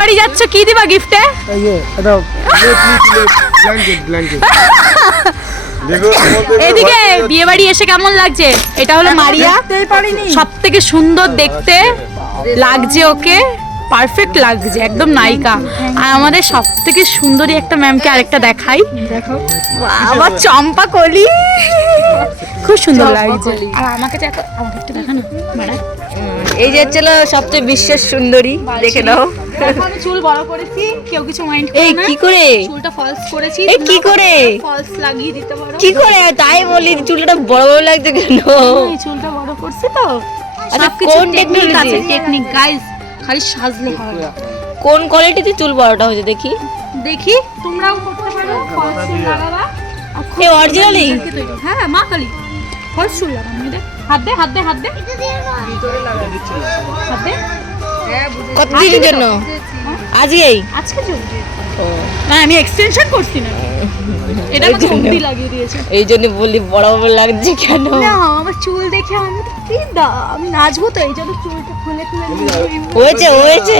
বাড়ি যাচ্ছ, কি দিবা গিফটে? এদিকে বিয়ে বাড়ি এসে কেমন লাগছে? এটা হলো মারিয়া, সব থেকে সুন্দর দেখতে লাগছে ওকে, পারফেক্ট লাগছে, একদম নায়িকা। আর আমাদের সব থেকে সুন্দরী একটা ম্যামকে আরেকটা দেখাই, আবার চম্পা কলি, খুব সুন্দর লাগছে। আর আমাকে দেখো, আমাকে একটু দেখানো ম্যাডাম। এই যে ছিল সবচেয়ে বিশ্বের সুন্দরী, দেখে নাও। আমি চুল বড় করেছি, কেউ কিছু মাইন্ড করে এই না। কি করে চুলটা ফলস করেছি। এই কি করে ফলস লাগিয়ে দিতে পারো। কি করে তাই বলি, চুলটা বড় বড় লাগছে কেন? এই চুলটা বড় করছি তো। আচ্ছা, সবকিছু কোন টেকনিক আছে, টেকনোলজি? টেকনিক গাইস, খালি সাজলে হবে না। কোন কোয়ালিটিতে চুল বড়টা হয়েছে দেখি? দেখি তোমরাও করতে পারো, ফলস চুল লাগাবা। এই অরিজিনালি? হ্যাঁ মা কালী, ফলস চুল লাগানো। দেখ, হাত দে, হাত দে, হাত দে, হাত দে। কতদিনের জন্য? আজকেই? আজকে চলবে না, আমি এক্সটেনশন করছি না, এটা আমাকে অবধি লাগিয়ে দিয়েছে। এই জন্য বলি বড় বড় লাগছে কেন? না আমার চুল দেখে আমি তো কি আমি নাচবো তো, এই জন্য চুলটা খুলে খুলে হয়েছে হয়েছে।